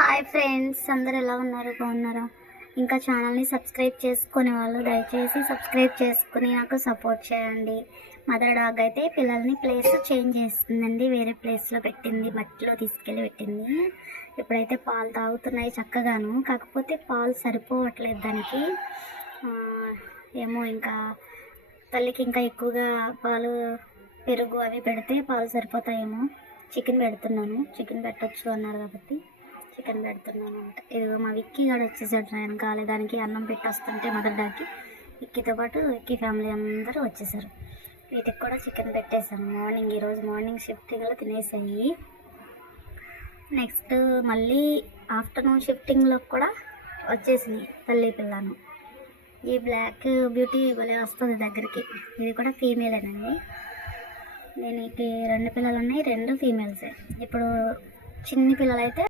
Hi friends, అందరు ఎలా ఉన్నారు? బాగున్నారా? ఇంకా ఛానల్ని సబ్స్క్రైబ్ చేసుకునే వాళ్ళు దయచేసి సబ్స్క్రైబ్ చేసుకుని నాకు సపోర్ట్ చేయండి. మదర్ డాగ్ అయితే పిల్లల్ని ప్లేస్ చేంజ్ చేస్తుందండి, వేరే ప్లేస్లో పెట్టింది, మట్టిలో తీసుకెళ్ళి పెట్టింది. ఇప్పుడైతే పాలు తాగుతున్నాయి చక్కగాను, కాకపోతే పాలు సరిపోవట్లేదు దానికి. ఏమో ఇంకా తల్లికి ఇంకా ఎక్కువగా పాలు పెరుగు అవి పెడితే పాలు సరిపోతాయేమో. చికెన్ పెడుతున్నాను, చికెన్ పెట్టచ్చు అన్నారు కాబట్టి చికెన్ పెడుతున్నాను అనమాట. ఇదిగో మా విక్కీ గాడు వచ్చేసాడు వెనకాలే, దానికి అన్నం పెట్టొస్తుంటే మదర్ డాగ్కి విక్కీతో పాటు విక్కీ ఫ్యామిలీ అందరూ వచ్చేసారు. వీటికి కూడా చికెన్ పెట్టేశాను మార్నింగ్. ఈరోజు మార్నింగ్ షిఫ్టింగ్లో తినేసాయి. నెక్స్ట్ మళ్ళీ ఆఫ్టర్నూన్ షిఫ్టింగ్లో కూడా వచ్చేసినాయి తల్లి పిల్లను. ఈ బ్లాక్ బ్యూటీ భలే వస్తుంది దగ్గరికి. ఇది కూడా ఫీమేలేనండి. దీనికి 2 పిల్లలు ఉన్నాయి, 2 ఫీమేల్సే. ఇప్పుడు చిన్ని పిల్లలు అయితే